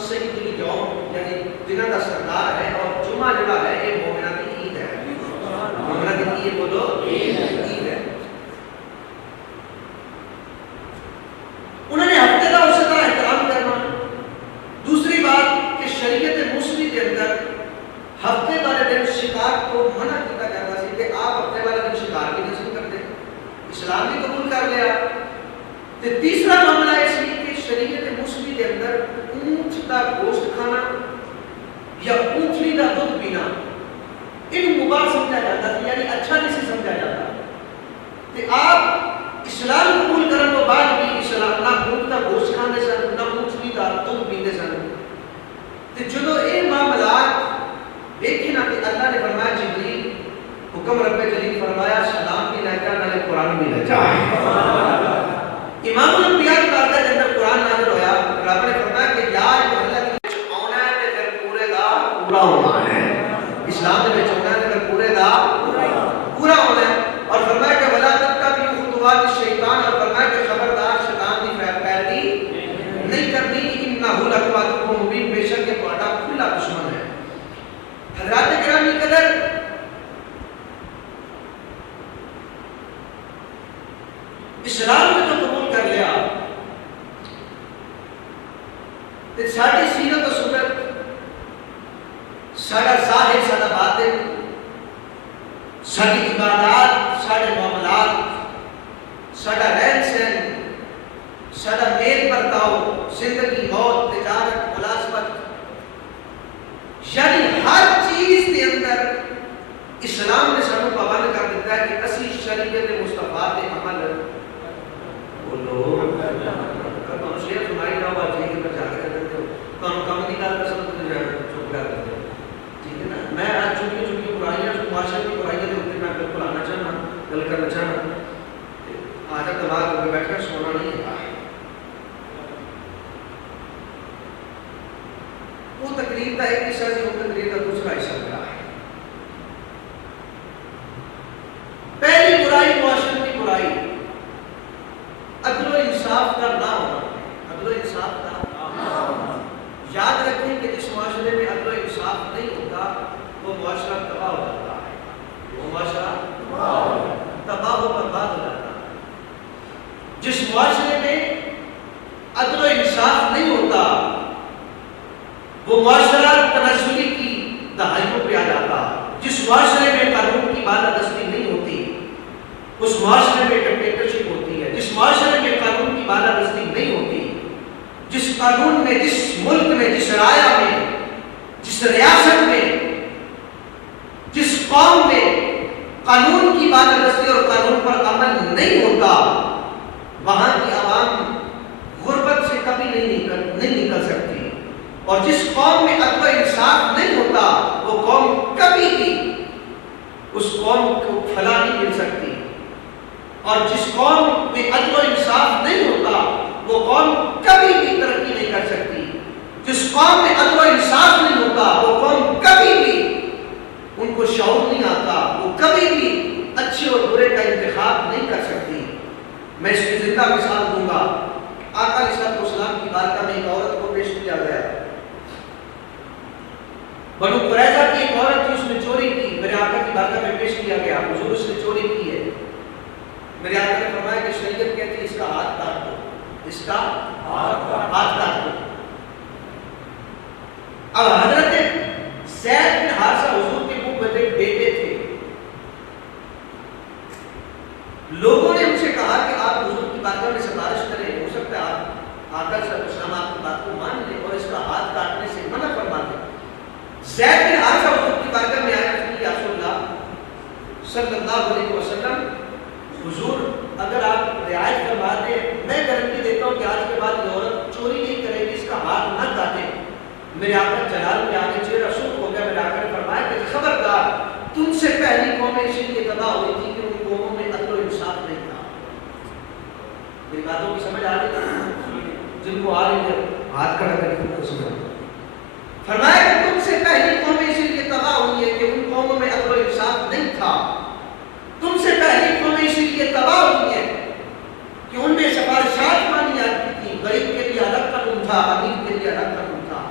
سید الیوم یعنی دنوں کا سردار ہے، اور جمعہ جڑا ہے یہ مومنہ کی عید ہے۔ مومنہ کی عید بولو عید ہے۔ انہوں نے ہفتے کا اسی طرح احترام کرنا۔ دوسری بات کہ شریعت مسلم کے اندر ہفتے والے دن شکار کو منع کیا جاتا ہے کہ آپ ہفتے والے دن شکار بھی نہیں کرتے، اسلام بھی قبول کر لیا۔ تیسرا معاملہ اس لیے کہ شریعت مسلم کے اندر اونٹ کا گوشت کھانا یا اونٹنی کا دودھ پینا ان مباح سمجھا جاتا ہے، یعنی اچھا نہیں سمجھا جاتا کہ آپ اسلام قبول کرنے کے بعد بھی اسلام نہ اونٹ کا گوشت کھانے سن نہ اونٹنی کا دودھ پینے سن۔ تو جب یہ معاملات دیکھیں نا کہ اللہ نے فرمایا جبریل حکم رب جلیل فرمایا سلام بھی لے جا نہ قرآن بھی لے جا۔ امام الانبیاء کی بارگاہ کے اندر قرآن نازل ہویا، رب نے فرمایا کہ یا اللہ کے وچ آنا ہے تے پھر پورے دا پورا ہونا ہے۔ اسلام دے وچ آنا ہے تے پھر پورے دا پورا ہونا ہے، اور فرمایا کہ ولا تتبعوا خطوات الشیطان، اور فرمایا کہ خبردار شیطان کی پیروی نہیں کرنی، انہ لکم عدو مبین، بے شک یہ تہاڈا کھلا دشمن ہے۔ حضرات گرامی قدر، اسلام میں جو قبول کر لیا تو ساری سیرت و سنت، سارا ظاہر سارا باطن، ساری عبادات، سارے معاملات، سارا رہن سہن، سارا میل برتاؤ، زندگی موت تجارت ملازمت، یعنی ہر چیز کے اندر اسلام نے سانو پابند کر دیتا ہے کہ اسی شریعت مصطفیٰ کے عمل بولو کتوں شیئر سنائی جاؤ بات چاہیے کہ جا کے کرتے ہو کام کام کی کار پسند کرتے ہیں چپ کر دیتے ہیں، ٹھیک ہے نا۔ میں آج چونکہ برائیاں معاشرے کی برائیاں کے اوپر میں بالکل آنا چاہنا گل کرنا چاہنا، آج اب دماغ ہو کے بیٹھ کر سونا نہیں ہے۔ وہ تقریر کا ایک حصہ سے وہ تقریر کا دوسرا حصہ کیا ہے۔ پہلی برائی معاشرے کی برائی عدل و انصاف کا نہ ہونا، عدل و انصاف کا نہ ہونا۔ یاد رکھیں کہ جس معاشرے میں عدل و انصاف نہیں ہوتا وہ معاشرہ تباہ ہو جاتا ہے، وہ معاشرہ تباہ و برباد ہو جاتا ہے۔ جس معاشرے میں عدل و انصاف نہیں ہوتا وہ معاشرہ تنزلی کی دہائیوں پہ آ جاتا ہے۔ جس معاشرے میں قانون کی بالادستی نہیں ہوتی اس معاشرے میں ڈکٹیٹرشپ ہوتی ہے۔ جس معاشرے میں قانون کی بالادستی نہیں ہوتی، جس قانون میں، جس ملک میں، جس رایہ میں، جس ریاست میں، جس قوم میں قانون کی بالادستی اور قانون پر عمل نہیں ہوتا وہاں کی عوام غربت سے کبھی نہیں نکل سکتی، اور جس قوم میں عدل و انصاف نہیں ہوتا وہ قوم کبھی بھی اس قوم کو فلاح نہیں مل سکتی، اور جس قوم میں عدل و انصاف نہیں ہوتا وہ قوم کبھی بھی ترقی نہیں کر سکتی۔ جس قوم میں عدل و انصاف نہیں ہوتا وہ قوم کبھی بھی ان کو شعور نہیں آتا، وہ کبھی بھی اچھے اور برے کا انتخاب نہیں کر سکتی۔ میں اس کی زندہ مثال دوں گا۔ آقا علیہ السلام کی بارگاہ میں ایک عورت کو پیش کیا گیا، بنو قریظہ کی ایک عورت تھی، اس نے چوری کی، میرے آقا کی بارگاہ میں پیش کیا گیا، حضور اس نے چوری کی ہے۔ میرے آقا نے فرمایا کہ شریعت کہتی ہے اس کا ہاتھ کاٹ دو، اس کا ہاتھ کاٹ دو۔ اب حضرت زید بن حارثہ حضور کے منہ میں بیٹے تھے، لوگوں نے ان سے کہا کہ آپ حضور کی بارگاہ میں سفارش کریں، ہو سکتا ہے آپ آقا صلی اللہ علیہ وسلم آپ کی بات کو مان لیں اور اس کا ہاتھ کاٹنے سے منع فرما دیں۔ زید بن حارثہ حضور کی بارگاہ میں آیا کہ یا رسول اللہ صلی اللہ علیہ وسلم، حضور اگر آپ رعایت فرما دیں میں گارنٹی دیتا ہوں کہ آج کے بعد یہ عورت چوری نہیں کرے گی، اس کا ہاتھ نہ کاٹے۔ میرے آقا جلال میں آگے چہرہ سرخ ہو گیا۔ میرے آقا نے فرمایا کہ خبردار، تم سے پہلی قومیں اسی لیے تباہ ہوئی تھی کہ ان قوموں میں عدل و انصاف نہیں تھا۔ میری باتوں کی سمجھ آ رہی ہے؟ جن کو آ رہی ہے ہاتھ کھڑا کر کے ان کو سمجھ۔ فرمایا کہ تم سے پہلی قومیں اسی لیے تباہ ہوئی ہے کہ ان قوموں میں عدل و انصاف نہیں تھا۔ تم سے پہلی قومیں اسی لیے تباہ ہوئی ہیں کہ ان میں سفارشات مانی جاتی تھی، غریب کے لیے الگ قانون تھا، امیر کے لیے الگ قانون تھا،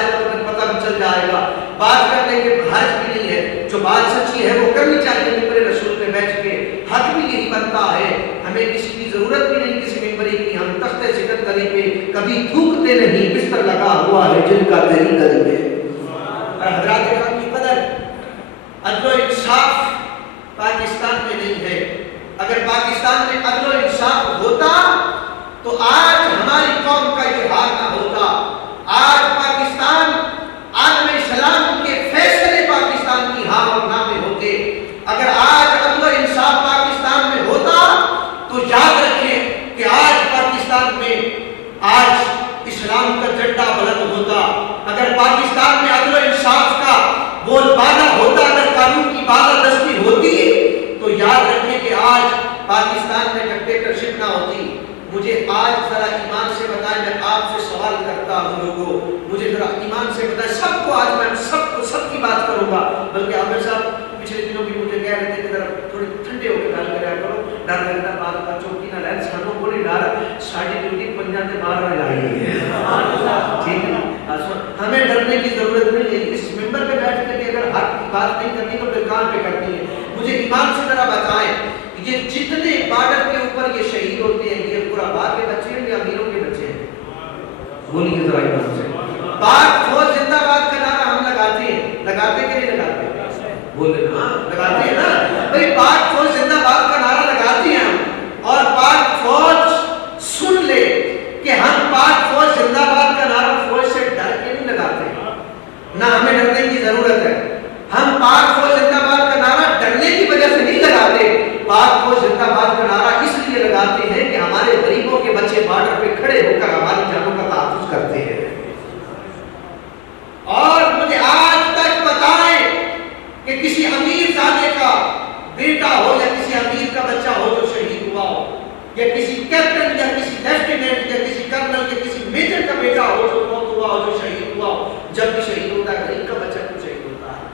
آئے گا تو پتہ بھی چل جائے گا. بات کرنے کے حرج بھی نہیں ہے, جو بات سچی ہے وہ کرنی چاہیے. ممبر رسول پہ بیٹھ کے حق بھی یہی بنتا ہے. ہمیں کسی کی ضرورت بھی نہیں کسی ممبری کی. ہم تخت سکندری پہ کبھی تھوکتے نہیں, بستر لگا ہوا ہے جن کا تیری گلی میں. اور حضرات کرام کی قدر, عدل و انصاف پاکستان میں نہیں ہے. اگر پاکستان میں عدل و انصاف ہوتا تو آج ہماری قوم کا اتحاد نہ ہوتا. آج پاکستان عالم اسلام کے فیصلے پاکستان کی ہاں اور نہ میں ہوتے. اگر آج عدل و انصاف پاکستان میں ہوتا تو یاد رکھیں کہ آج پاکستان میں آج اسلام کا جھنڈا بلند ہوتا. اگر پاکستان میں عدل و انصاف کا بول بالا ہوتا, اگر قانون کی بالادستی ہوتی تو یاد رکھیں کہ آج پاکستان میں ڈکٹیٹرشپ نہ ہوتی. مجھے آج ذرا ایمان سے بتائیں, میں آپ سے سوال کرتا ہوں لوگوں, مجھے ذرا ایمان سے بتائیں, سب کو آج میں سب کی بات کروں گا. بلکہ عامر صاحب پچھلے دنوں بھی مجھے کہہ رہے تھے کہ ذرا تھوڑے ٹھنڈے ہو کے گل کریا کرو, ڈر لگتا بات کا چوکی نہ رہن, سانوں کو نہیں ڈر, ساڑی ڈیوٹی پنجاں سے باہر میں لائی ہے. ٹھیک ہے, ہمیں ڈرنے کی ضرورت نہیں ہے. اس ممبر پہ بیٹھ کر کے اگر حق کی بات نہیں کرنی تو پھر کہاں پہ کرنی ہے. مجھے ایمان سے ذرا بتائیں, یہ جتنے بارڈر کے اوپر یہ شہید ہوتے ہیں, یہ پورا باغ کے بچے ہیں یا امیروں کے بچے ہیں؟ بولیے ذرا ایمان سے. پاک فوج زندہ باد کا نعرہ ہم لگاتے ہیں, لگاتے کہ نہیں لگاتے؟ بولے نا, لگاتے ہیں نا بھائی. پاک فوج زندہ باد کا نعرہ لگاتے ہیں ہم, اور پاک فوج سن لے کہ ہم پاک فوج زندہ باد کا نعرہ فوج سے ڈر کے نہیں لگاتے, نہ ہمیں ڈرنے کی ضرورت ہے. ہم پاک فوج زندہ باد کا نعرہ ڈرنے کی وجہ سے نہیں لگاتے. پاک فوج زندہ باد کا نعرہ اس لیے لگاتے ہیں کہ ہمارے غریبوں کے بچے بارڈر پہ کھڑے ہو کر ہماری جانوں کا تحفظ کرتے ہیں. اور مجھے آج تک بتائیں کہ کسی امیر زادے کا بیٹا ہو یا کسی امیر کا بچہ ہو جو شہید ہوا ہو, یا کسی کیپٹن یا کسی لیفٹیننٹ یا کسی کرنل یا کسی میجر کا بیٹا ہو جو موت ہوا ہو, جو شہید ہوا ہو. جب بھی شہید ہوتا ہے غریب کا بچہ کیوں شہید ہوتا ہے؟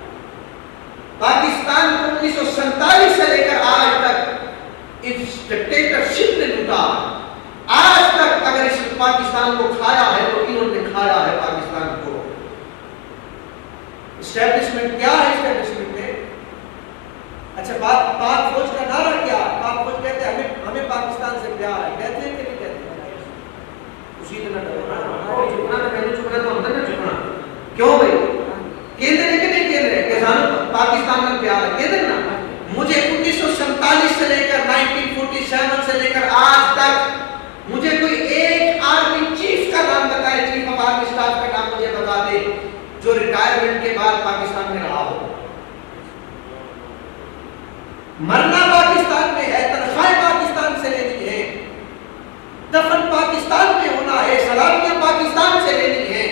پاکستان کو 1947 سے لے کر آج تک اس ڈکٹیٹرشپ نے لوٹا. آج تک اگر اس پاکستان کو کھایا ہے تو انہوں نے کھایا ہے پاکستان کو. اسٹیبلشمنٹ کیا ہے اسٹیبلشمنٹ میں؟ اچھا, پاک فوج کا نعرہ کیا؟ پاک فوج کہتے ہیں ہمیں پاکستان سے پیار ہے, کہتے ہیں کہ نہیں کہتے ہیں؟ اسی طرح جھکنا نہ, میں نے جھکنا تو اندر نہ جھکنا. کیوں بھائی؟ کہتے ہیں کہ نہیں کہتے ہیں کہ ہمیں پاکستان میں پیار ہے, کہتے ہیں نا. مجھے 1947 سے لے کر 1947 سے لے کر آج تک مجھے کوئی ایک آرمی چیف کا نام بتائے, چیف آف آرمی اسٹاف کا نام مجھے بتا دے جو ریٹائرمنٹ کے بعد پاکستان میں رہا ہو. مرنا پاکستان میں ہے, تنخواہیں پاکستان سے لینی ہے, دفن پاکستان میں ہونا ہے, سلامیاں پاکستان سے لینی ہے,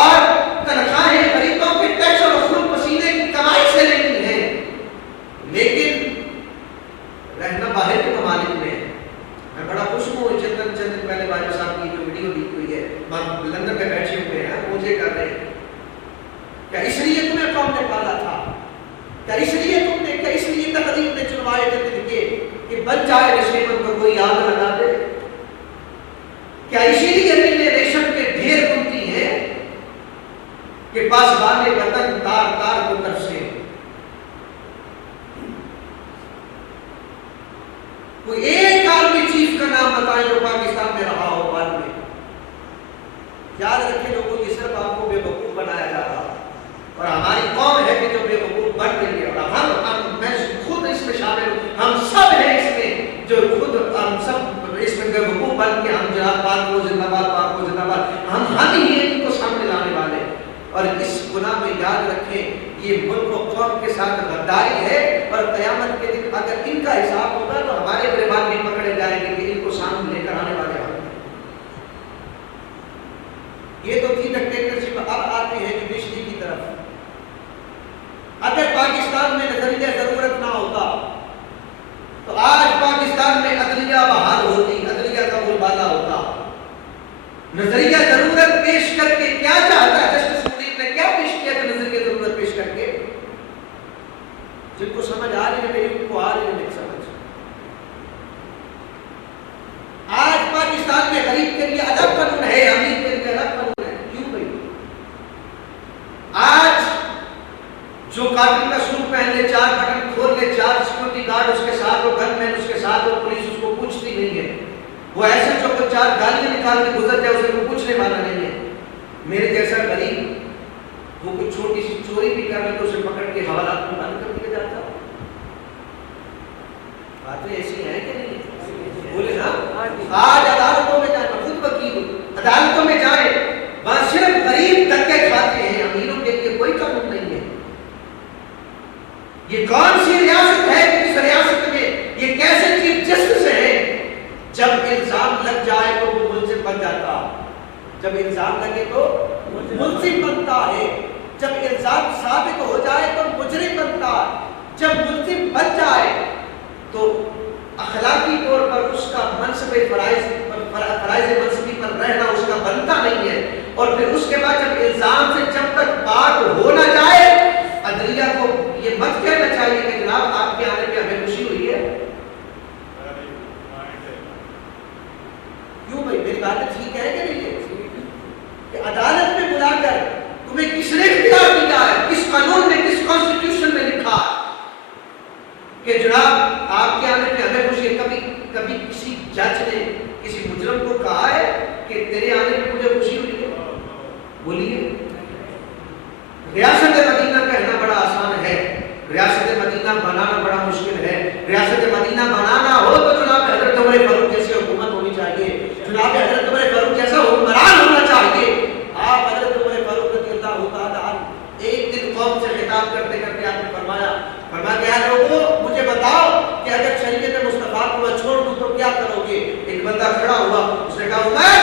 اور تنخواہیں غریبوں کے ٹیکس اور خون پسینے کی کمائی سے لینی ہے. لیکن رہنا باہر کے ممالک میں. میں بڑا خوش ہوں, چند دن پہلے بھائی صاحب کی جو ویڈیو لیک ہوئی ہے, لندن میں بیٹھے ہوئے ہیں, مجھے کر رہے ہیں کیا اس لیے تمہیں قوم نے پالا تھا, کیا اس لیے تم نے, کیا اس لیے تقریب نے چنوائے تھے دل کے کہ بن جائے ریشم پر کوئی آگ لگا دے, کیا اسی لیے دل نے ریشم کے ڈھیر بنتی ہیں کہ پاسبان وطن تار تار کو ترسے. کوئی ایک آرمی چیف کا نام بتائیں جو پاکستان میں رہا ہو بعد میں. یاد رکھیں لوگوں, یہ صرف آپ کو بے وقوف بنایا جا رہا ہے, اور ہماری قوم ہے کہ جو بے وقوف بن رہی ہے, اور میں خود اس میں شامل ہوں, ہم سب ہیں اس میں جو خود ہم سب اس میں بے وقوف بن کے ہم جناب پاک کو زندہ باد, پاک کو زندہ باد, ہم ہی ہیں ان کو سامنے لانے والے. اور اس گناہ میں یاد رکھیں یہ ملک و قوم کے ساتھ غداری ہے, اور قیامت کے دن اگر ان کا حساب ہوگا تو ہمارے گریبان بھی پکڑے جائیں گے کہ ان کو سامنے لے کر آنے والے ہم. یہ تو تھی ڈکٹیٹرشپ. اب آتے ہیں جوڈیشری کی طرف. اگر پاکستان میں نظریہ ضرورت نہ ہوتا تو آج پاکستان میں عدلیہ بحال ہوتی, عدلیہ کا بول بالا ہوتا. نظریہ ضرورت پیش کر کے کیا چاہتا ہے جسٹس منیر نے, کیا پیش کیا تھا نظریہ ضرورت پیش کر کے؟ جن کو سمجھ آ رہی ہے میری, ان کو آ رہی ہے میری سمجھ. آج پاکستان میں غریب کے لیے الگ قانون ہے, امیر کے لیے الگ قانون ہے. کیوں بھائی؟ جو قاتل کا سوٹ پہن لے، 4 بٹن کھول لے، 4 سیکورٹی گارڈ اس کے ساتھ ہو، گن مین اس کے ساتھ ہو، پولیس اس کو پوچھتی نہیں ہے، وہ ایسے جو 4 گالیاں نکال کے گزر جائے اسے کوئی پوچھنے والا نہیں ہے۔ میرے جیسا غریب وہ کوئی چھوٹی سی چوری بھی کر لے تو اسے پکڑ کے حوالات میں بند کر دیا جاتا۔ باتیں ایسی ہیں کہ نہیں؟ بولے نا، آج عدالتوں میں جائیں، میں خود وکیل ہوں، عدالتوں میں جائیں، وہاں صرف غریب دھکے کھاتے ہیں، امیروں کے لیے کوئی قانون نہیں ہے۔ یہ کون سی ریاست ہے کہ اس ریاست میں یہ کیسے چیف جسٹس ہے؟ جب الزام لگ جائے تو وہ ملزم بن جاتا، جب الزام لگے تو ملزم بنتا ہے، جب الزام ثابت ہو جائے تو مجرم بنتا، جب ملزم بن جائے تو اخلاقی طور پر اس کا منصب فرائض منصبی پر رہنا اس کا بنتا نہیں ہے۔ اور پھر اس کے بعد جب الزام سے جب تک بات ہو نہ جائے، عدلیہ کو یہ مت کہنا چاہیے کہ جناب آپ کے آنے میں ہمیں خوشی ہوئی ہے۔ کیوں بھائی، میری بات ٹھیک ہے کہ نہیں ہے؟ کہ عدالت میں بلا کر تمہیں کس نے اختیار دیا ہے، کس قانون میں، کس کانسٹیٹیوشن میں لکھا کہ جناب آپ کے آنے میں ہمیں خوشی ہے؟ کبھی کسی جج نے کسی مجرم کو کہا ہے کہ تیرے آنے میں مجھے خوشی ہوئی ہے؟ بولیے۔ ریاست مدینہ کہنا بڑا آسان ہے، ریاست مدینہ بنانا بڑا مشکل ہے۔ ریاست مدینہ بنانا ہو تو جناب حضرت عمر فاروق جیسی حکومت ہونی چاہیے، جناب حضرت عمر فاروق جیسا حکمران ہونا چاہیے۔ آپ حضرت عمر فاروق رضی اللہ تعالیٰ ایک دن قوم سے خطاب کرتے کرتے آپ نے فرمایا کہ اے لوگوں مجھے بتاؤ کہ اگر شریعت مصطفیٰ کو میں چھوڑ دوں تو کیا کرو گے؟ ایک بندہ کھڑا ہوا، اس نے کہا عمر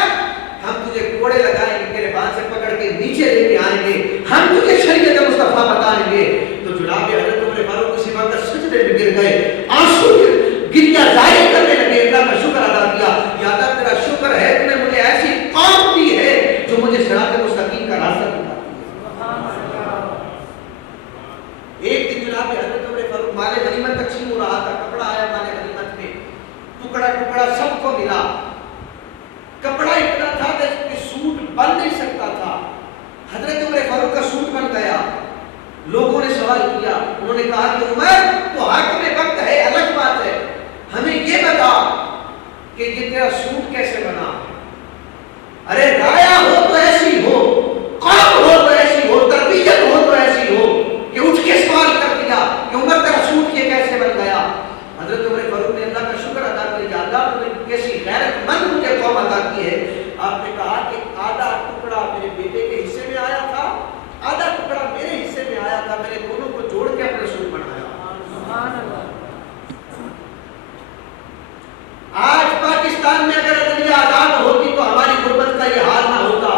ہم تجھے کوڑے لگائیں گے، تیرے بال سے پکڑ کے نیچے لے کے آئیں گے، ہم تجھے شریعت مصطفیٰ بتائیں گے۔ تو جناب حضرت عمر فاروق اسی وقت سجدے میں گر گئے، آنسو گریہ ظاہر کرنے لگے، اللہ کا شکر ادا کیا، یا اللہ تیرا شکر ہے تم نے مجھے ایسی قوم دی ہے جو مجھے صراط مستقیم کا راستہ دکھاتی ہے۔ ایک دن جناب حضرت عمر فاروق مال غنیمت تقسیم ہو رہا تھا، کپڑا آیا مال غنیمت میں، ٹکڑا ٹکڑا سب کو ملا، کپڑا اتنا تھا کہ سوٹ بن نہیں سکتا تھا، حضرت عمر فاروق کا سوٹ بن گیا۔ لوگوں نے سوال کیا، انہوں نے کہا کہ عمر تو حق میں وقت ہے، الگ بات ہے، ہمیں یہ بتا کہ یہ تیرا سوٹ کیسے بنا؟ ارے رایا ہو تو ایسی ہو، قوم ہو تو ایسی ہو، تربیت ہو تو ایسی ہو کہ اٹھ کے سوال کر دیا کہ عمر تیرا سوٹ یہ کیسے بن گیا؟ حضرت عمر فاروق نے اللہ کا شکر ادا کیا، اللہ تم نے کیسی غیرت مند مجھے قوم عطا کی ہے۔ آپ نے کہا کہ آدھا ٹکڑا میرے بیٹے کے حصے میں آیا تھا، آدھا ٹکڑا میرے حصے میں آیا تھا، میں نے دونوں کو جوڑ کے اپنا سوٹ بنایا۔ آج پاکستان میں اگر عدلیہ آزاد ہوتی تو ہماری غربت کا یہ حال نہ ہوتا۔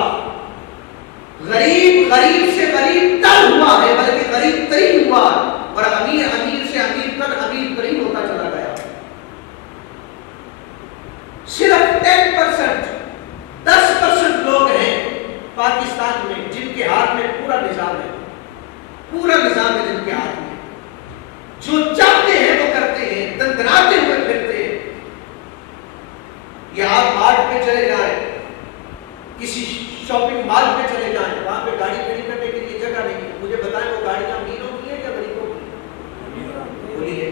غریب غریب سے غریب تر ہوا ہے، بلکہ غریب ترین ہوا، اور امیر امیر سے امیر تر امیر ترین ہوتا چلا گیا۔ صرف 10% لوگ ہیں پاکستان میں جن کے ہاتھ میں پورا نظام ہے، پورا نظام ہے جن کے ہاتھ میں، جو چاہتے ہیں وہ کرتے ہیں، دندناتے ہوئے پھرتے ہیں۔ یہ آپ مارٹ پہ چلے جائیں، کسی شاپنگ مال پہ چلے جائیں، وہاں پہ گاڑی کھڑی کرنے کے لیے جگہ نہیں ہے، مجھے بتائیں وہ گاڑیاں امیروں کی ہے یا غریبوں کی؟ بولیے،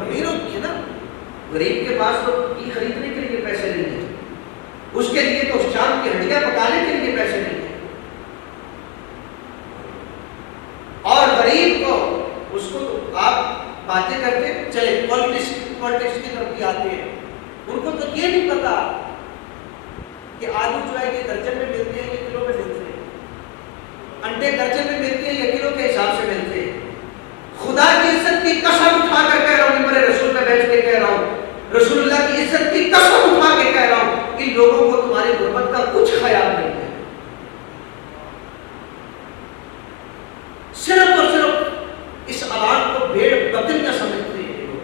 امیروں کی ہے نا۔ غریب کے پاس تو یہ خریدنے کے لیے پیسے نہیں ہیں، اس کے لیے تو شام کی ہڈیاں پکانے کے لیے پیسے نہیں ہیں، اور غریب کو اس کو تو آپ باتیں کرتے چلے پالیٹکس کی طرف بھی آتے ہیں، ان کو تو یہ نہیں پتا کہ آلو جو ہے یہ درجن میں ملتے ہیں یا کلو میں ملتے ہیں، انڈے درجن میں ملتے ہیں یا کلو کے حساب سے ملتے ہیں۔ خدا کی عزت کی قسم اٹھا کر کہہ رہا ہوں، میرے رسول میں بیٹھ کے کہہ رہا ہوں، رسول اللہ کی عزت کی قسم اٹھا کے کہہ رہا ہوں، ان لوگوں کو تمہاری غربت کا کچھ خیال نہیں ہے، صرف اور صرف اس عوام کو بھیڑ بکریاں سمجھتے ہیں لوگ۔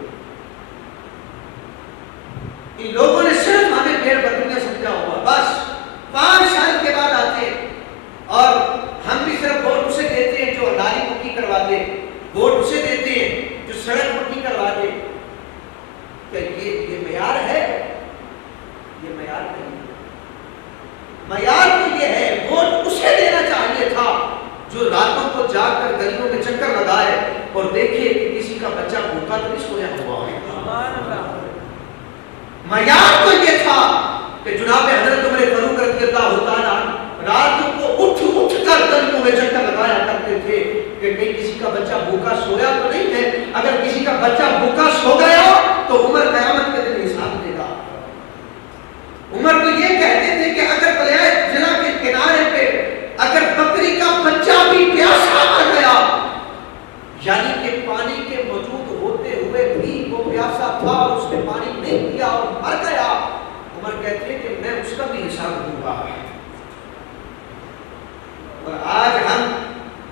اور آج ہم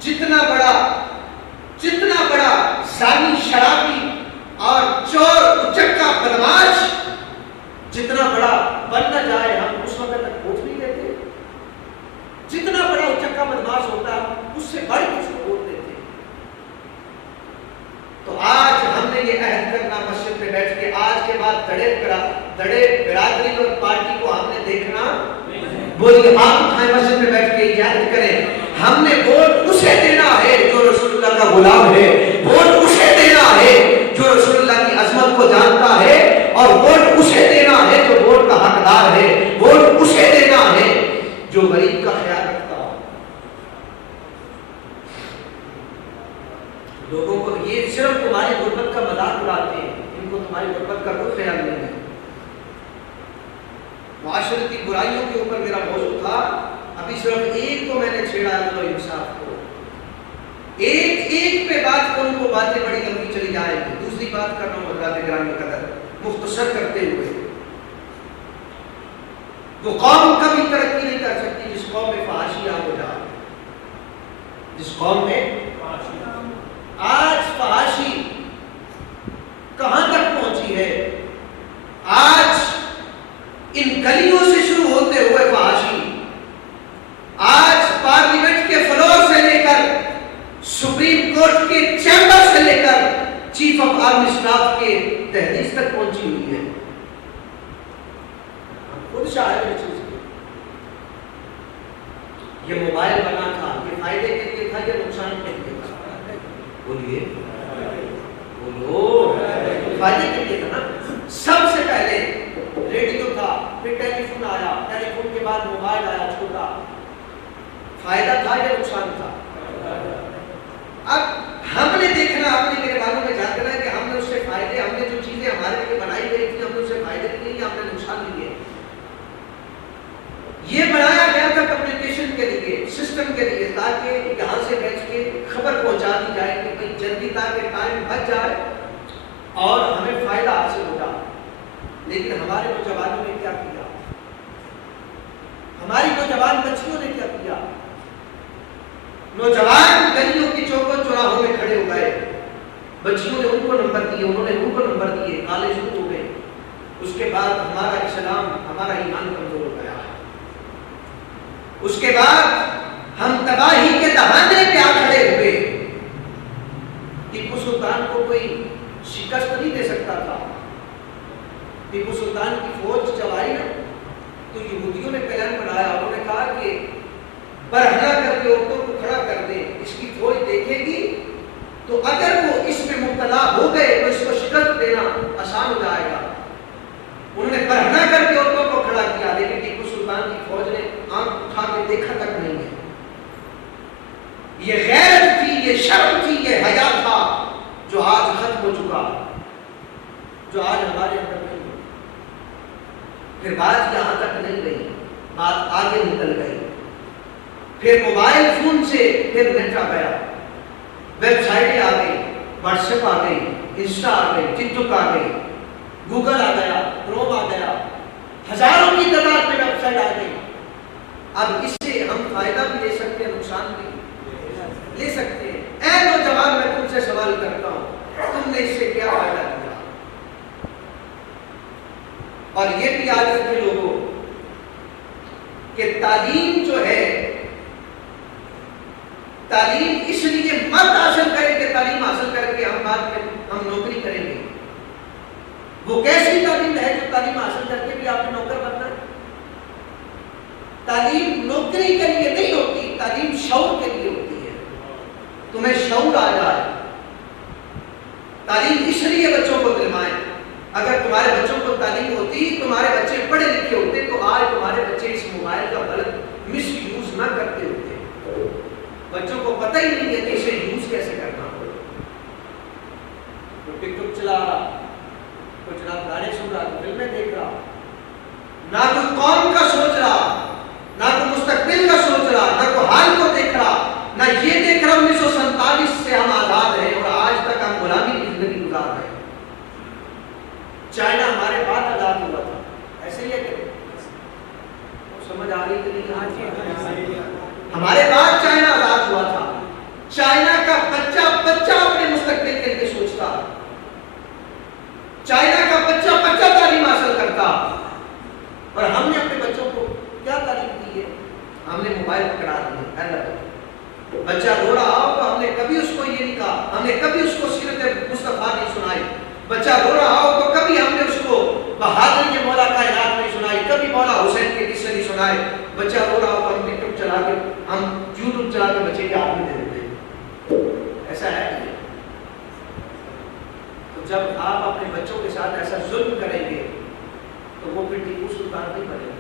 جتنا بڑا زانی، شرابی اور چور، اچکا، بدماش جتنا بڑا بننا جائے ہم اس وقت تک ووٹ نہیں دیتے. جتنا بڑا اچکا بدماش ہوتا اس سے بڑھ کے اس کو ووٹ دیتے. تو آج ہم نے یہ عہد کرنا مسجد میں بیٹھ کے آج کے بعد دڑے برادری اور پارٹی کو ہم نے دیکھنا. بولیے آپ اٹھائیں مسجد میں بیٹھ کے یہ عہد کریں ہم نے ووٹ اسے دینا ہے جو رسول اللہ کا غلام ہے. ووٹ اسے دینا ہے جو رسول اللہ کی عظمت کو جانتا ہے. اور ووٹ اسے دینا ہے جو ووٹ کا حقدار ہے. ووٹ اسے دینا ہے جو غریب کا خیال رکھتا ہو. لوگوں کو یہ صرف تمہاری غربت کا مذاق اڑاتے ہیں، ان کو تمہاری غربت کا کوئی خیال نہیں ہے. معاشرتی برائیوں کے اوپر میرا موضوع تھا. ابھی صرف ایک کو میں نے چھیڑا عدل و انصاف کو. ایک پہ بات کروں تو باتیں بڑی لمبی چلی جائیں گی. دوسری بات کر رہا ہوں حضرات گرامی قدر مختصر کرتے ہوئے. وہ قوم کبھی ترقی نہیں کر سکتی جس قوم میں فحاشی عام ہو جائے. جس قوم میں آج فحاشی کہاں تک پہنچی ہے. آج ان گلیوں سے شروع ہوتے ہوئے فحاشی آج پارلیمنٹ کے فلور سے لے کر سپریم کورٹ کے چیمبر سے لے کر چیف آف آرمی اسٹاف کے تحریر تک پہنچی ہوئی ہے. خود شاہد ہے چیز کی. یہ موبائل بنا تھا یہ فائدے کے لیے تھا یا نقصان کے لیے تھا؟ بولیے بولو. فائدے کے لیے تھا نا. سب سے پہلے ریڈیو تھا، پھر ٹیلی فون آیا، ٹیلی فون کے بعد موبائل آیا چھوٹا. فائدہ تھا یا نقصان تھا؟ اب ہم نے دیکھنا اپنے میرے بالوں میں جاننا ہے کہ ہم نے اس سے فائدے، ہم نے جو چیزیں ہمارے لیے بنائی گئی تھی ہم نے اس سے فائدے لیے یا ہم نے نقصان لیے. یہ بنایا گیا تھا کمیونیکیشن کے لیے، سسٹم کے لیے، تاکہ یہاں سے بیٹھ کے خبر پہنچا دی جائے کہ بھائی جلدی تاکہ ٹائم بچ جائے اور ہمیں فائدہ حاصل ہو جائے. لیکن ہمارے نوجوانوں نے کیا کیا؟ ہماری نوجوان بچیوں نے کیا کیا؟ نوجوان گلیوں کی چوکوں چوراہوں میں کھڑے ہو گئے. بچیوں نے ان کو نمبر دیے، انہوں نے ان کو نمبر دیے، کالج شروع ہو گئے. اس کے بعد ہمارا اسلام، ہمارا ایمان کمزور ہو گیا. اس کے بعد ہم تباہی کے دہانے پہ آ کھڑے ہوئے. ٹیپو سلطان کو کوئی شکست نہیں دے سکتا تھا. ٹیپو سلطان کی فوج جب آئی نا تو یہودیوں نے پلان بنایا. انہوں نے کہا کہ برہنہ کر کے عورتوں کو کھڑا کر دیں، اس کی فوج دیکھے گی تو اگر وہ اس میں مبتلا ہو گئے تو اس کو شکست دینا آسان ہو جائے گا. انہوں نے برہنہ کر کے عورتوں کو کھڑا کیا، لیکن ٹیپو سلطان کی فوج نے آنکھ اٹھا کے دیکھا تک نہیں ہے. یہ غیرت تھی، یہ شرم تھی، یہ حیا تھا جو آج ختم ہو چکا، جو آج ہمارے اندر نہیں ہے. پھر بات یہاں تک نہیں رہی، بات آگے نکل گئی. پھر موبائل فون سے پھر نیٹ آ گیا، ویب سائٹیں آ گئی، واٹس ایپ آ گئی، انسٹا آ گئی، ٹک ٹاک آ گئی، گوگل آ گیا، کروم آ گیا، ہزاروں کی تعداد میں ویب سائٹ آ گئی. اب اس سے ہم فائدہ بھی لے سکتے ہیں، نقصان بھی لے سکتے ہیں. اے نوجوان میں تم سے سوال کرتا ہوں، تم نے اس سے کیا فائدہ کیا؟ اور یہ بھی یاد رکھے لوگوں کہ تعلیم جو ہے، تعلیم اس لیے مت حاصل کریں کہ تعلیم حاصل کر کے ہم بعد میں ہم نوکری کریں گے. وہ کیسی تعلیم ہے جو تعلیم حاصل کر کے بھی آپ نے نوکر بننا ہے؟ تعلیم نوکری کے لیے نہیں ہوتی، تعلیم شعور کے لیے ہوتی ہے. تمہیں شعور آ جائے. تعلیم اس لیے بچوں کو دلوائیں. اگر تمہارے بچوں کو تعلیم ہوتی، تمہارے بچے پڑھے لکھے ہوتے تو آج تمہارے بچے اس موبائل کا غلط مس یوز نہ کرتے ہوتے. بچوں کو پتہ ہی نہیں ہے کہ اسے یوز کیسے کرنا ہو. تو ٹک ٹاک چلا رہا، کوئی جناب گانے سن رہا، فلمیں دیکھ رہا، نہ کوئی قوم کا سوچ رہا، نہ کوئی مستقبل کا سوچ رہا، نہ کوئی حال کو دیکھ رہا، نہ یہ دیکھ رہا 1947 سے ہم آزاد ہیں اور آج تک ہم غلامی کی زندگی گزار رہے ہیں. چائنا ہمارے بعد آزاد ہوا تھا، ایسے ہی ہے کہ سمجھ آ رہی کہ نہیں؟ ہمارے بعد موبائل پکڑا دیے. پہلا بچہ رو رہا ہو تو ہم نے کبھی اس کو یہ نہیں کہا, ہم نے کبھی اس کو سیرت مصطفیٰ نہیں سنائی. بچہ رو رہا ہو تو کبھی ہم نے اس کو بہادر کے مولا کائنات نہیں سنائی, کبھی مولا حسین کے قصے نہیں سنائے. بچہ رو رہا ہو تو ہم ٹک ٹک چلا کے, ہم یوٹیوب چلا کے بچے کے ہاتھ میں دے دیتے. ایسا ہے کہ تو جب آپ اپنے بچوں کے ساتھ ایسا ظلم کریں گے تو وہ پھر ٹیپو سلطان نہیں بنیں گے.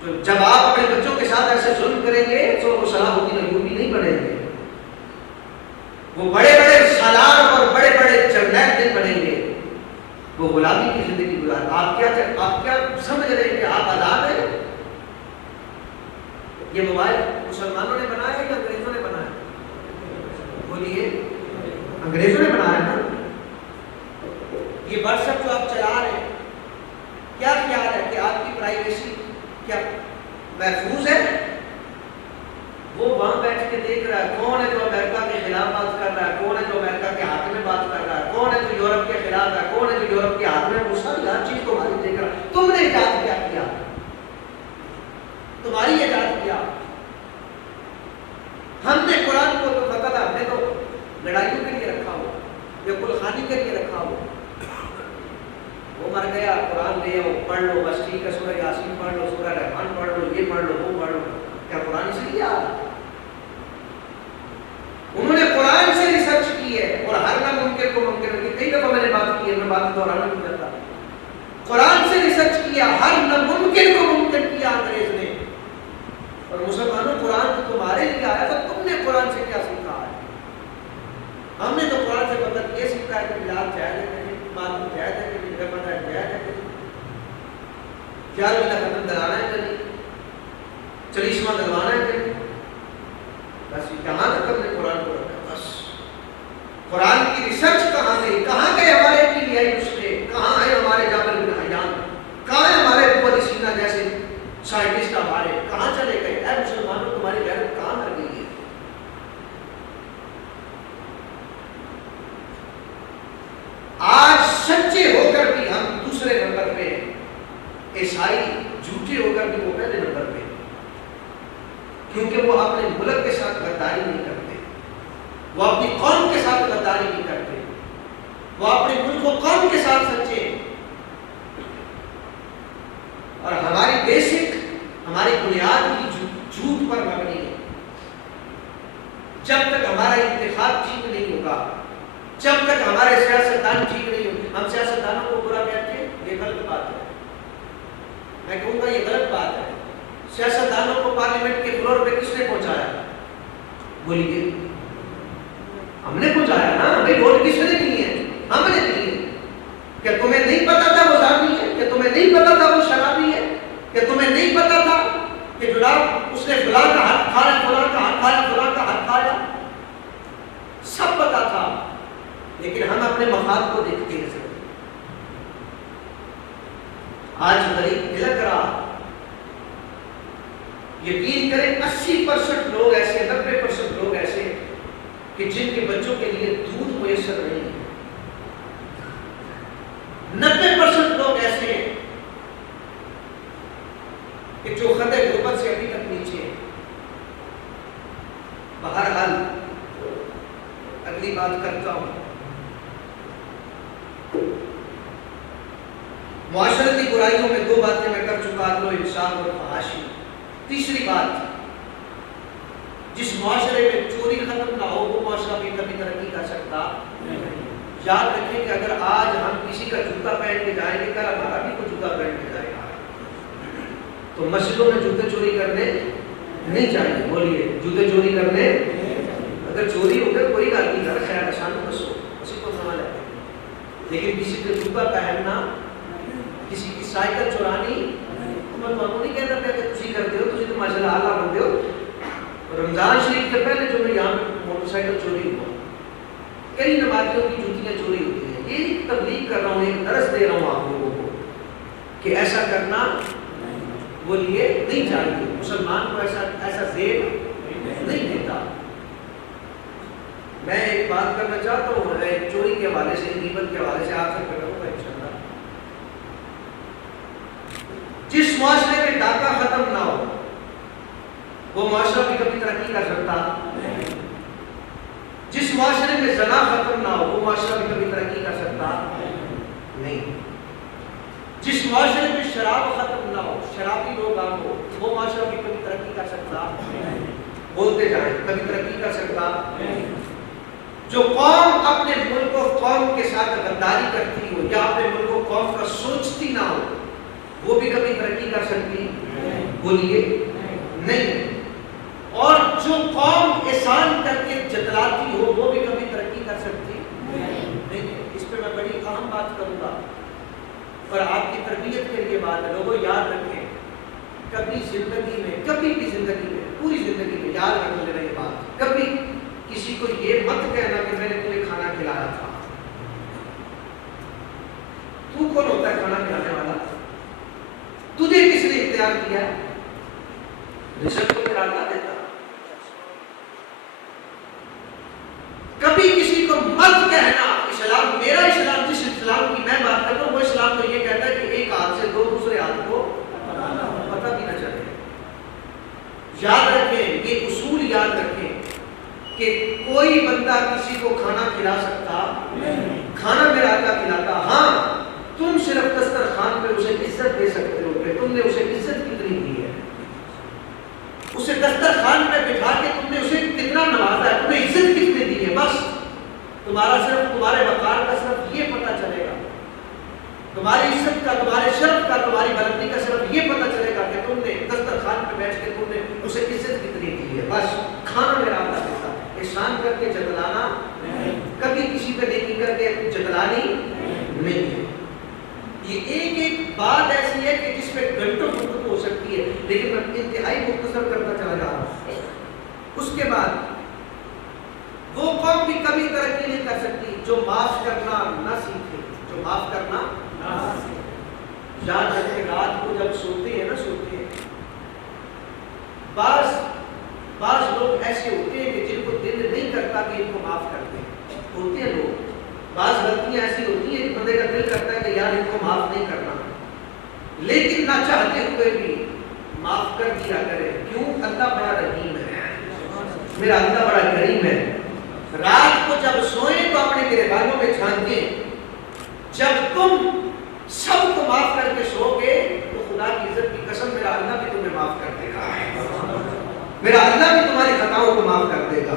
تو جب آپ اپنے بچوں کے ساتھ ایسے ظلم کریں گے تو وہ صلاح الدین ایوبی نہیں بنیں گے, وہ بڑے بڑے سالار اور بڑے بڑے جرنیل نہیں بنیں گے, وہ غلامی کی زندگی گزار. آپ کیا سمجھ رہے ہیں کہ آپ آزاد ہیں؟ یہ موبائل مسلمانوں نے بنایا ہے یا انگریزوں نے بنایا؟ بولیے, انگریزوں نے بنایا نا. یہ واٹس ایپ جو آپ چلا رہے ہیں, کیا خیال ہے کہ آپ کی پرائیویسی کیا محفوظ ہے؟ وہ وہاں بیٹھ کے دیکھ رہا ہے کون ہے جو امریکہ کے خلاف بات کر رہا ہے, کون ہے جو امریکہ کے حق میں بات کر رہا ہے, کون ہے جو یورپ کے خلاف ہے, کون ہے جو یورپ کے حق میں. وہ سب ہر چیز تمہاری دیکھ رہا ہے. تم نے ایجاد کیا کیا؟ تمہاری ایجاد کیا. ہم نے قرآن کو تو پتہ تھا, ہم نے تو لڑائیوں کے لیے رکھا ہوا یا کل خانی کے لیے رکھا ہوا. وہ مر گیا, قرآن لے آؤ پڑھ لو, بس ٹھیک ہے, سورہ یاسین پڑھ لو, سورہ رحمان پڑھ لو, یہ پڑھ لو, وہ پڑھ لو. کیا قرآن اس لیے آ؟ انہوں نے قرآن سے ریسرچ کی ہے اور ہر ناممکن کو ممکن ہے. کئی دفعہ میں نے بات کی ہے, میں بات دہرانا نہیں چاہتا. قرآن سے ریسرچ کیا, ہر ناممکن کو ممکن کیا انگریز نے. اور مسلمانوں, قرآن تو تمہارے لیے آیا تھا, تم نے قرآن سے کیا سیکھا ہے؟ ہم نے تو قرآن سے مطلب یہ سیکھا ہے کہ بلال جائز ہے, معلوم جائز ہے, کہ رمضان جائز ہے, چار مہینہ ختم دلانا ہے کہ نہیں, چلیسواں دلوانا ہے کہ نہیں. بس کہاں تک ہم نے قرآن کو رکھا؟ بس قرآن کی ریسرچ کہاں گئی؟ کہاں گئے ہمارے کیمیائی نسخے؟ کہاں ہے ہمارے جابر بن حیان؟ کہاں ہے ہمارے ابو علی سینا جیسے سائنٹسٹ ہمارے؟ کہاں چلے گئے؟ اے مسلمانوں, تمہاری غیرت کہاں مر گئی ہے؟ آج سچے ہو کر بھی ہم دوسرے نمبر پہ, عیسائی جھوٹے ہو کر بھی وہ پہلے نمبر پہ, کیونکہ وہ اپنے ملک کے ساتھ غداری نہیں کرتے, وہ اپنی قوم کے ساتھ غداری نہیں کرتے, وہ اپنے ملک و قوم کے ساتھ سچے. اور ہماری بیسک, ہماری بنیاد کی جھوٹ پر مبنی ہے. جب تک ہمارا انتخاب ٹھیک نہیں ہوگا, جب تک ہمارے سیاستدان ٹھیک نہیں ہوگے. ہم سیاستدانوں کو برا کہتے ہیں, یہ غلط بات ہے. میں کہوں گا یہ غلط بات ہے. سیاستدانوں کو پارلیمنٹ کے فلور پہ کس نے پہنچایا؟ بولیے, ہم نے پہنچایا نا. ہمیں ووٹ کس نے دی ہے؟ ہم نے دی ہے. کیا تمہیں نہیں پتا تھا وہ زانی ہے؟ کیا تمہیں نہیں پتا تھا وہ شرابی ہے؟ کیا تمہیں نہیں پتا تھا کہ جناب اس نے فلاں کا حق کھایا, فلاں کا حق کھایا, فلاں کا حق کھایا؟ سب پتا تھا, لیکن ہم اپنے مفاد کو دیکھتے ہیں. آج غریب بلک رہا. یقین کریں 80% لوگ ایسے, 90% لوگ ایسے کہ جن کے بچوں کے لیے دودھ میسر نہیں ہے. 90% لوگ ایسے ہیں کہ جو خطے غربت سے ابھی تک نیچے ہیں. بہرحال اگلی بات کرتا ہوں. معاشرتی برائیوں میں 2 باتیں میں کر چکا, عدل و انصاف اور فحاشی. تیسری بات, جس معاشرے میں چوری ختم نہ ہو وہ معاشرہ بھی کبھی ترقی کر سکتا نہیں. یاد رکھیں کہ اگر آج ہم کسی کا جوتا پہن کے جائیں گے, کل ہمارا بھی کوئی جوتا پہن کے جائے گا. تو مسجدوں میں جوتے چوری کرنے نہیں چاہیے. بولیے, جوتے چوری کرنے, اگر چوری ہو گئے کوئی بات نہیں, گھر خیر آسان بسو, اسی کو سنبھال لیتے. لیکن کسی کا جوتا پہننا, کسی کی سائیکل چورانی, میں تمہیں نہیں کہتا کہ تسی کرتے ہو, تسی تو ماشاءاللہ اللہ بنتے ہو. رمضان شریف کے پہلے جو میں یہاں پہ موٹر سائیکل چوری ہوا, کئی نمازیوں کی جوتیاں چوری ہوتی ہیں. یہ تبلیغ کر رہا ہوں, ایک درس دے رہا ہوں آپ لوگوں کو کہ ایسا کرنا بولیے نہیں چاہیے. مسلمان کو ایسا زیب نہیں دیتا. میں ایک بات کرنا چاہتا ہوں, چوری کے حوالے سے, غیبت کے حوالے سے آپ سے کروں گا انشاءاللہ. جس معاشرے میں ڈاکہ ختم نہ ہو, وہ معاشرہ بھی کبھی ترقی کر سکتا نہیں۔ جس معاشرے میں زنا ختم نہ ہو وہ معاشرہ بھی کبھی ترقی کر سکتا نہیں۔ جس معاشرے میں شراب ختم نہ ہو، شرابی لوگ نہ ہو، وہ معاشرہ بھی کبھی ترقی کر سکتا نہیں۔ بولتے جائیں، کبھی ترقی کر سکتا نہیں۔ جو قوم اپنے ملک و قوم کے ساتھ غداری کرتی ہو یا اپنے ملک و قوم کا سوچتی نہ ہو، وہ بھی کبھی ترقی کر سکتی بولیے نہیں۔ اور جو قوم احسان کر کے جتلاتی ہو وہ بھی کبھی ترقی کر سکتی نہیں۔ اس پہ میں بڑی اہم بات کروں گا اور آپ کی تربیت کے لیے بات ہے۔ لوگوں یاد رکھیں، کبھی زندگی میں، کبھی بھی زندگی میں، پوری زندگی میں یاد رکھ لینا یہ بات، کبھی کسی کو یہ مت کہنا کہ میں نے تمہیں کھانا کھلایا تھا۔ تو کون ہوتا ہے کھانا کھلانے والا؟ تجھے کس نے اختیار کیا؟ رزق تو تیرا اللہ دیتا۔ کبھی کسی کو مت کہنا اسلام، میرا اسلام، جس اسلام کی میں بات کرتا ہوں وہ اسلام تو یہ کہتا ہے کہ ایک ہاتھ سے دو دوسرے ہاتھ کو پتہ بھی نہ چلے۔ یاد رکھیں، یہ اصول یاد رکھیں کہ کوئی بندہ کسی کو کھانا کھلا سکتا، کھانا میرا اللہ کھلاتا۔ ہاں تم صرف دسترخوان پہ اسے عزت دے سکتے ہو کہ تم نے اسے عزت کتنی دی ہے، اسے دسترخوان پہ بٹھا کے تم نے اسے کتنا نوازا ہے، تمہیں عزت کتنی دی ہے، بس تمہارا صرف تمہارے وقار کا صرف یہ پتہ چلے گا، تمہاری عزت کا، تمہارے شرف کا، تمہاری بلندی کا صرف یہ پتہ چلے گا کہ تم نے دسترخوان پہ بیٹھ کے تم نے اسے عزت کتنی دی ہے۔ بس کھانا میرا اللہ دیتا، احسان کر کے جتلانا کبھی کسی پہ نیکی کر کے جتلانی نہیں ہے۔ یہ ایک ایک بات ایسی ہے کہ جس پہ گھنٹوں گفتگو ہو سکتی ہے، لیکن میں انتہائی مختصر کرتا چلا جا رہا ہوں۔ اس کے بعد وہ قوم بھی کبھی ترقی نہیں کر سکتی جو معاف کرنا نہ سیکھے، جو معاف کرنا نہ سیکھے۔ یاد رکھیں، رات کو جب سوتے ہیں نا، سوتے ہیں، بعض لوگ ایسے ہوتے ہیں کہ جن کو دل نہیں کرتا کہ ان کو معاف کر دیں، ہوتے ہیں لوگ، بعض غلطیاں ایسی ہوتی ہیں کہ بندے کا دل کرتا ہے کہ یار ان کو معاف نہیں کرنا، لیکن نہ چاہتے ہوئے بھی معاف کر دیا کرے۔ کیوں؟ اللہ بڑا رحیم ہے، میرا اللہ بڑا کریم ہے۔ رات کو جب سوئیں تو اپنے گریبانوں میں جھانکیں، جب تم سب کو معاف کر کے سو گے تو خدا کی عزت کی قسم میرا اللہ بھی تمہیں معاف کر دے گا، میرا اللہ بھی تمہاری خطاؤں کو معاف کر دے گا۔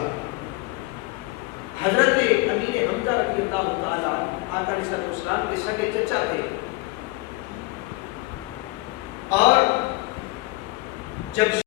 حضرت امین حمزہ رضی اللہ تعالیٰ آقا علیہ السلام کے سگے چچا تھے، اور جب